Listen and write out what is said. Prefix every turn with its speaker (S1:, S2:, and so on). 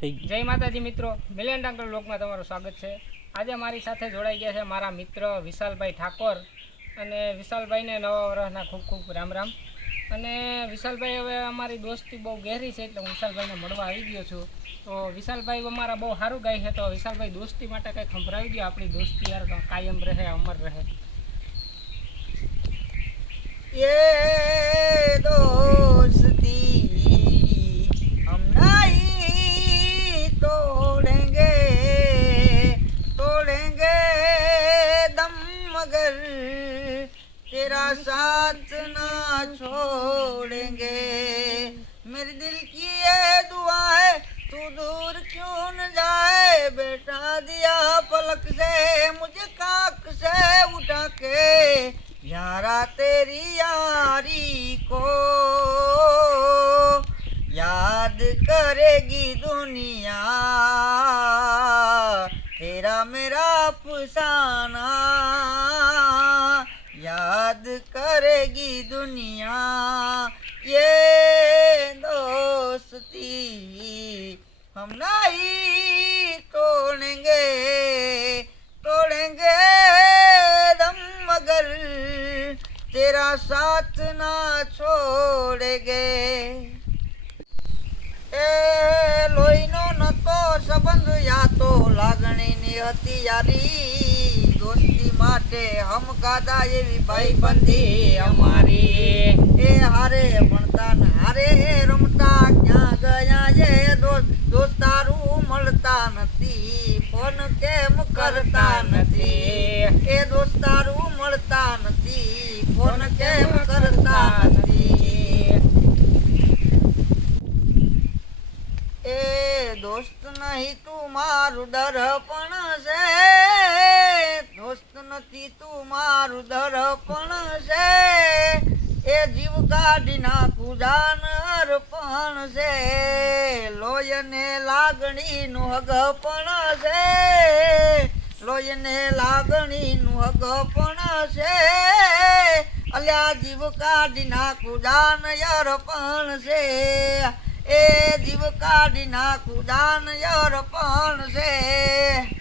S1: થઈ ગયું
S2: જય માતાજી મિત્રો મિલિયન ડાંકર લોકમાં તમારું સ્વાગત છે. આજે મારી સાથે જોડાઈ ગયા છે મારા મિત્ર વિશાલભાઈ ઠાકોર અને વિશાલભાઈને નવા વર્ષના ખૂબ ખૂબ રામ રામ. અને વિશાલભાઈ હવે અમારી દોસ્તી બહુ ગહેરી છે એટલે હું વિશાલભાઈને મળવા આવી ગયો છું. તો વિશાલભાઈ અમારા બહુ સારું ગાય છે તો વિશાલભાઈ દોસ્તી માટે કંઈ ખંભરાવી દો આપણી દોસ્તી યાર કાયમ રહે અમર રહે.
S3: ये तेरा साथ ना छोड़ेंगे। मेरे दिल की ये दुआ है, तू दूर क्यों न जाए? बेटा दिया पलक से, मुझे काक से उठा के। यारा तेरी यारी को याद करेगी दुनिया। तेरा मेरा अफसाना करेगी दुनिया ये दोस्ती हम नहीं तोड़ेंगे तोड़ेंगे दम मगर तेरा साथ ना छोड़ेंगे એ લોહીનો નતો સંબંધ યા તો લાગણીની હતી યારી દોસ્તી માટે હમ ગાધા એવી ભાઈબંધી અમારી. એ હારે ભણતા ને હારે રમતા, ક્યાં ગયા એ દોસ્ત, દોસ્તારું મળતા નથી, ફોન કેમ કરતા નથી? એ દોસ્તારું મળતા નથી, ફોન કેમ કરતા નથી? એ દોસ્ત નહીં તું મારું દર્પણ છે. નથી તું મારું દર્પણ છે. એ જીવ કાઢી નાખું જાન અર્પણ છે. લોયને લાગણીનું હગપણ છે. લોયને લાગણીનું હગપણ છે. અલ્યા જીવ કાઢી નાખું જાન અર્પણ છે. એ જીવ કાઢી નાખું દાન અર્પણ છે.